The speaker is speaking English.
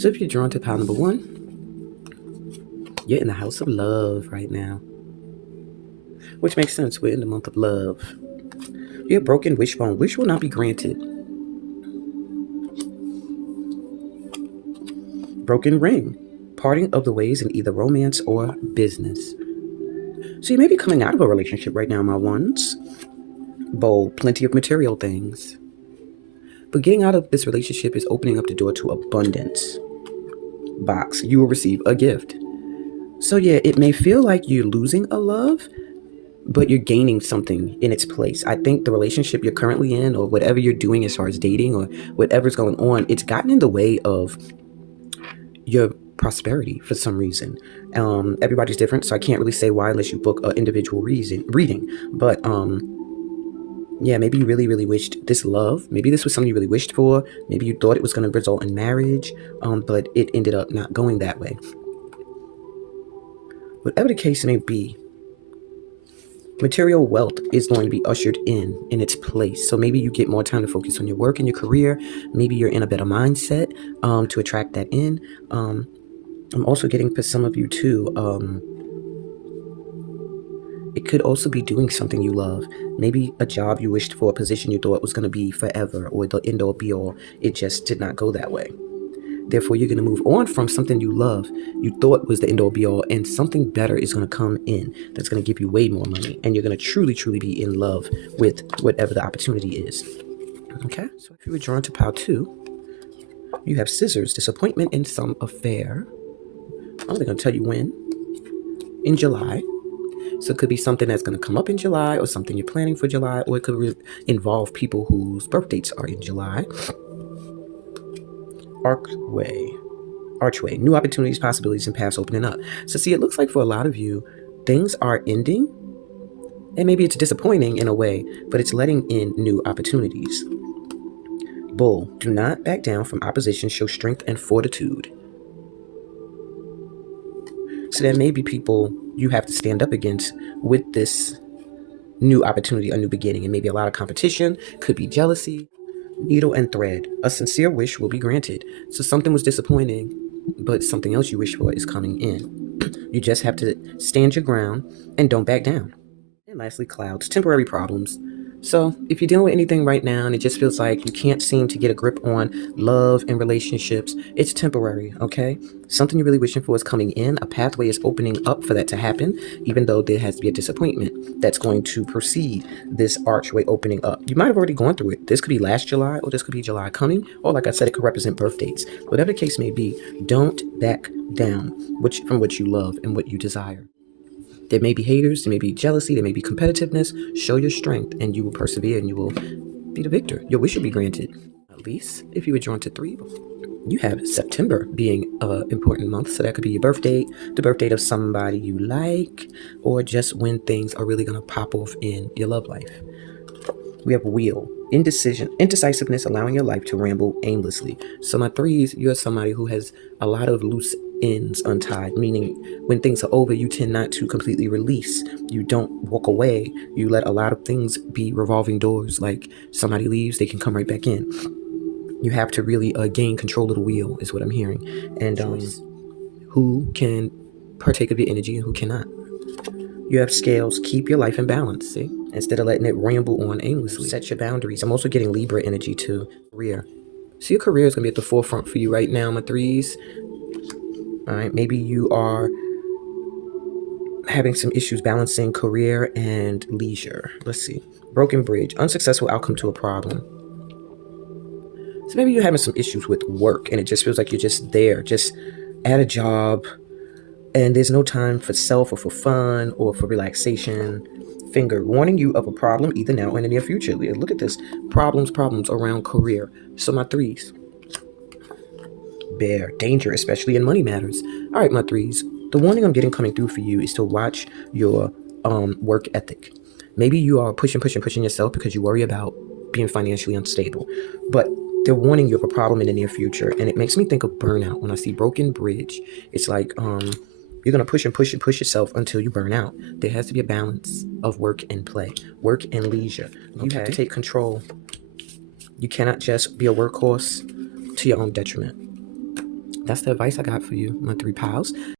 So if you're drawn to pile number one, you're in the house of love right now. Which makes sense. We're in the month of love. Your broken wishbone. Wish will not be granted. Broken ring. Parting of the ways in either romance or business. So you may be coming out of a relationship right now, my ones. Bold. Plenty of material things. But getting out of this relationship is opening up the door to abundance. Box. You will receive a gift. So yeah, it may feel like you're losing a love, but you're gaining something in its place. I think the relationship you're currently in, or whatever you're doing as far as dating or whatever's going on, it's gotten in the way of your prosperity for some reason. Everybody's different, so I can't really say why unless you book an individual reading. But yeah, maybe you really, really wished this love. Maybe this was something you really wished for. Maybe you thought it was going to result in marriage, but it ended up not going that way. Whatever the case may be, material wealth is going to be ushered in its place. So maybe you get more time to focus on your work and your career. Maybe you're in a better mindset to attract that in. I'm also getting for some of you too, it could also be doing something you love. Maybe a job you wished for, a position you thought was going to be forever or the end all be all. It just did not go that way. Therefore, you're going to move on from something you love, you thought was the end all be all, and something better is going to come in that's going to give you way more money. And you're going to truly, truly be in love with whatever the opportunity is. Okay? So if you were drawn to pile 2, you have scissors, disappointment in some affair. I'm only going to tell you when. In July. So it could be something that's going to come up in July, or something you're planning for July, or it could involve people whose birth dates are in July. Archway, new opportunities, possibilities, and paths opening up. So see, it looks like for a lot of you, things are ending, and maybe it's disappointing in a way, but it's letting in new opportunities. Bull, do not back down from opposition, show strength and fortitude. So there may be people you have to stand up against with this new opportunity, a new beginning, and maybe a lot of competition, could be jealousy. Needle and thread, a sincere wish will be granted. So something was disappointing, but something else you wish for is coming in. You just have to stand your ground and don't back down. And lastly, clouds, temporary problems. So if you're dealing with anything right now and it just feels like you can't seem to get a grip on love and relationships, it's temporary, okay? Something you're really wishing for is coming in. A pathway is opening up for that to happen, even though there has to be a disappointment that's going to precede this archway opening up. You might have already gone through it. This could be last July, or this could be July coming, or like I said, it could represent birth dates. Whatever the case may be, don't back down from what you love and what you desire. There may be haters, there may be jealousy, there may be competitiveness. Show your strength and you will persevere and you will be the victor. Your wish will be granted. At least if you were drawn to 3, you have September being an important month. So that could be your birth date, the birth date of somebody you like, or just when things are really going to pop off in your love life. We have wheel, indecisiveness, allowing your life to ramble aimlessly. So my 3s, you're somebody who has a lot of loose ends untied, meaning when things are over, you tend not to completely release. You don't walk away. You let a lot of things be revolving doors. Like somebody leaves, they can come right back in. You have to really gain control of the wheel, is what I'm hearing. And who can partake of your energy and who cannot. You have scales, keep your life in balance, see? Instead of letting it ramble on aimlessly. Set your boundaries. I'm also getting Libra energy too. Career. So your career is going to be at the forefront for you right now, my 3s. All right, maybe you are having some issues balancing career and leisure. Let's see. Broken bridge, unsuccessful outcome to a problem. So maybe you're having some issues with work and it just feels like you're just there, just at a job, and there's no time for self or for fun or for relaxation. Finger, warning you of a problem either now or in the near future. Look at this. Problems around career. So my 3s. Bear, danger, especially in money matters. All right, my 3s. The warning I'm getting coming through for you is to watch your work ethic. Maybe you are pushing yourself because you worry about being financially unstable. But they're warning you of a problem in the near future. And it makes me think of burnout. When I see broken bridge, it's like you're going to push yourself until you burn out. There has to be a balance of work and play, work and leisure. Okay? You have to take control. You cannot just be a workhorse to your own detriment. That's the advice I got for you, my three pals.